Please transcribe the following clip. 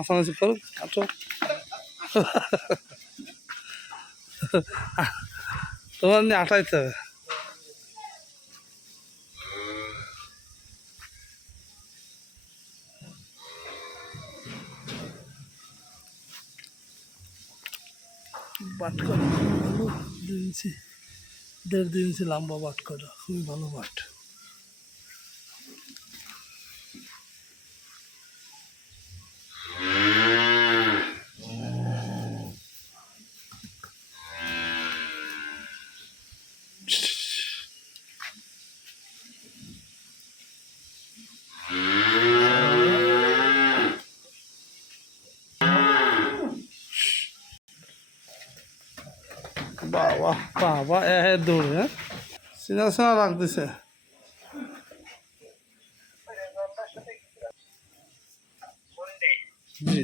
নাচানাচি করুক আটো তোমার নিয়ে আটাইতে হবে। বাট করা। দুই ইঞ্চি, দেড় দুই ইঞ্চি লম্বা বাট করা। খুবই ভালো বাট। বাবা বাবা এ হে দৌড়ে হ্যাঁ? সিনা সিনা লাগতেছে জি।